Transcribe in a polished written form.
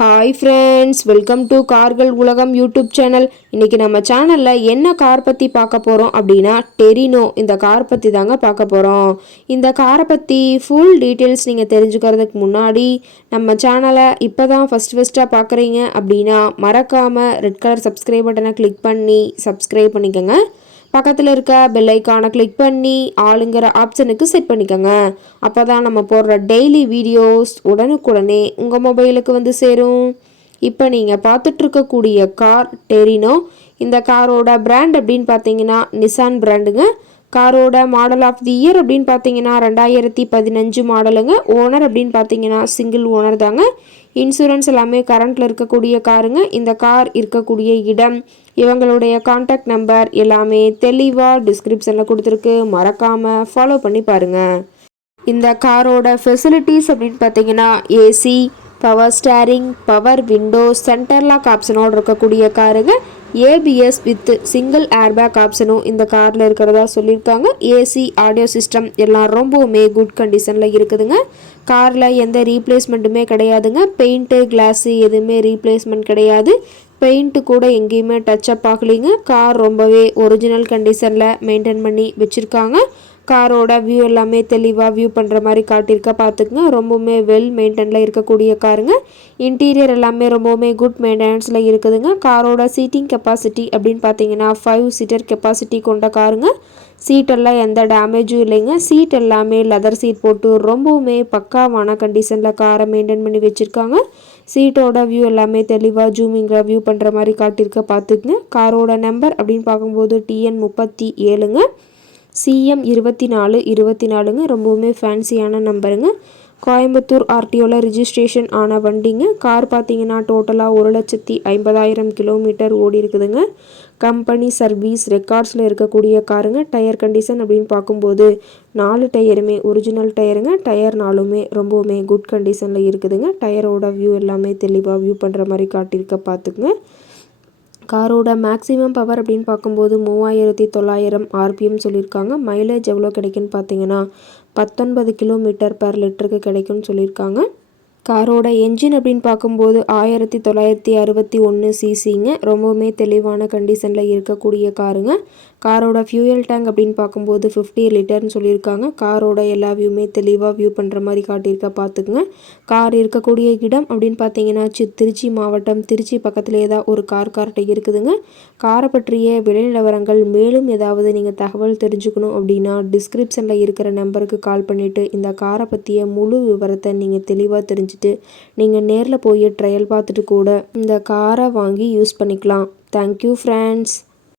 Hi friends, welcome to கார்கள் உலகம் YouTube channel. இன்றைக்கி நம்ம சேனலில் என்ன கார் பற்றி பார்க்க போகிறோம் அப்படின்னா டெரினோ இந்த கார் பற்றி தாங்க பார்க்க போகிறோம். இந்த காரை பற்றி ஃபுல் டீட்டெயில்ஸ் நீங்கள் தெரிஞ்சுக்கிறதுக்கு முன்னாடி நம்ம சேனலை இப்போ தான் ஃபஸ்ட்டாக பார்க்குறீங்க அப்படின்னா மறக்காமல் ரெட் கலர் சப்ஸ்கிரைப் பட்டனை கிளிக் பண்ணி சப்ஸ்கிரைப் பண்ணிக்கோங்க. பக்கத்தில் இருக்க பெல் ஐக்கானை கிளிக் பண்ணி ஆளுங்கிற ஆப்ஷனுக்கு செட் பண்ணிக்கோங்க. அப்போ தான் நம்ம போடுற டெய்லி வீடியோஸ் உடனுக்குடனே உங்கள் மொபைலுக்கு வந்து சேரும். இப்போ நீங்கள் பார்த்துட்ருக்கக்கூடிய கார் டெரினோ. இந்த காரோட பிராண்ட் அப்படின்னு பார்த்தீங்கன்னா நிசான் பிராண்டுங்க. காரோட மாடல் ஆஃப் தி இயர் அப்படின்னு பார்த்தீங்கன்னா 2015 மாடலுங்க. ஓனர் அப்படின்னு பார்த்தீங்கன்னா சிங்கிள் ஓனர் தாங்க. இன்சூரன்ஸ் எல்லாமே கரண்ட்டில் இருக்கக்கூடிய காருங்க. இந்த கார் இருக்கக்கூடிய இடம், இவங்களுடைய கான்டாக்ட் நம்பர் எல்லாமே தெளிவாக டிஸ்கிரிப்ஷனில் கொடுத்துருக்கு. மறக்காமல் ஃபாலோ பண்ணி பாருங்கள். இந்த காரோட ஃபெசிலிட்டிஸ் அப்படின்னு பார்த்தீங்கன்னா AC, power steering, power window, center lock ஆப்ஷனோடு இருக்கக்கூடிய காருங்க. ஏபிஎஸ் வித் சிங்கிள் ஏர்பேக் ஆப்ஷனும் இந்த காரில் இருக்கிறதா சொல்லியிருக்காங்க. ஏசி, ஆடியோ சிஸ்டம் எல்லாம் ரொம்பவுமே குட் கண்டிஷனில் இருக்குதுங்க. காரில் எந்த ரீப்ளேஸ்மெண்ட்டுமே கிடையாதுங்க. பெயிண்ட்டு, கிளாஸு எதுவுமே ரீப்ளேஸ்மெண்ட் கிடையாது. பெயிண்ட்டு கூட எங்கேயுமே டச்சப் ஆகலைங்க. கார் ரொம்பவே ஒரிஜினல் கண்டிஷனில் மெயின்டைன் பண்ணி வச்சுருக்காங்க. காரோட வியூ எல்லாமே தெளிவாக வியூ பண்ணுற மாதிரி காட்டியிருக்க பார்த்துக்குங்க. ரொம்பவுமே வெல் மெயின்டெனில் இருக்கக்கூடிய காருங்க. இன்டீரியர் எல்லாமே ரொம்பவுமே குட் மெயின்டெனன்ஸில் இருக்குதுங்க. காரோட சீட்டிங் கெப்பாசிட்டி அப்படின்னு பார்த்தீங்கன்னா 5 சீட்டர் கெப்பாசிட்டி கொண்ட காருங்க. சீட்டெல்லாம் எந்த டேமேஜும் இல்லைங்க. சீட் எல்லாமே லெதர் சீட் போட்டு ரொம்பவுமே பக்காவான கண்டிஷனில் காரை மெயின்டைன் பண்ணி வச்சுருக்காங்க. சீட்டோட வியூ எல்லாமே தெளிவாக ஜூமிங்கில் வியூ பண்ணுற மாதிரி காட்டியிருக்க பார்த்துக்குங்க. காரோட நம்பர் அப்படின்னு பார்க்கும்போது TN 37ங்க. CM 2424ங்க. ரொம்பவுமே ஃபேன்சியான நம்பருங்க. கோயம்புத்தூர் ஆர்டிஓவில் ரிஜிஸ்ட்ரேஷன் ஆன வண்டிங்க. கார் பார்த்தீங்கன்னா டோட்டலாக 1,50,000 கிலோமீட்டர் ஓடி இருக்குதுங்க. கம்பெனி சர்வீஸ் ரெக்கார்ட்ஸில் இருக்கக்கூடிய காருங்க. டயர் கண்டிஷன் அப்படின்னு பார்க்கும்போது 4 டயருமே ஒரிஜினல் டயருங்க. டயர் 4மே ரொம்பவுமே குட் கண்டிஷனில் இருக்குதுங்க. டயரோட வியூ எல்லாமே தெளிவாக வியூ பண்ணுற மாதிரி காட்டியிருக்க பார்த்துக்குங்க. காரோட மேக்ஸிமம் பவர் அப்படின்னு பார்க்கும்போது 3900 RPM சொல்லியிருக்காங்க. மைலேஜ் எவ்வளோ கிடைக்குன்னு பார்த்தீங்கன்னா 19 km/லிட்டருக்கு கிடைக்கும்னு சொல்லியிருக்காங்க. காரோட என்ஜின் அப்படின்னு பார்க்கும்போது 1961 சிசிங்க. ரொம்பவுமே தெளிவான கண்டிஷனில் இருக்கக்கூடிய காருங்க. காரோட ஃபியூயல் டேங்க் அப்படின்னு பார்க்கும்போது 50 லிட்டர்னு சொல்லியிருக்காங்க. காரோட எல்லா வியூமே தெளிவாக வியூ பண்ணுற மாதிரி காட்டியிருக்க பார்த்துக்குங்க. கார் இருக்கக்கூடிய இடம் அப்படின்னு பார்த்தீங்கன்னா திருச்சி மாவட்டம், திருச்சி பக்கத்துலேயே தான் ஒரு கார்ட்டை இருக்குதுங்க. காரை பற்றிய விலை நிலவரங்கள் மேலும் ஏதாவது நீங்கள் தகவல் தெரிஞ்சுக்கணும் அப்படின்னா டிஸ்கிரிப்ஷனில் இருக்கிற நம்பருக்கு கால் பண்ணிவிட்டு இந்த காரை பற்றிய முழு விவரத்தை நீங்கள் தெளிவாக தெரிஞ்சுட்டு நீங்கள் நேரில் போய் ட்ரையல் பார்த்துட்டு கூட இந்த காரை வாங்கி யூஸ் பண்ணிக்கலாம். Thank you friends.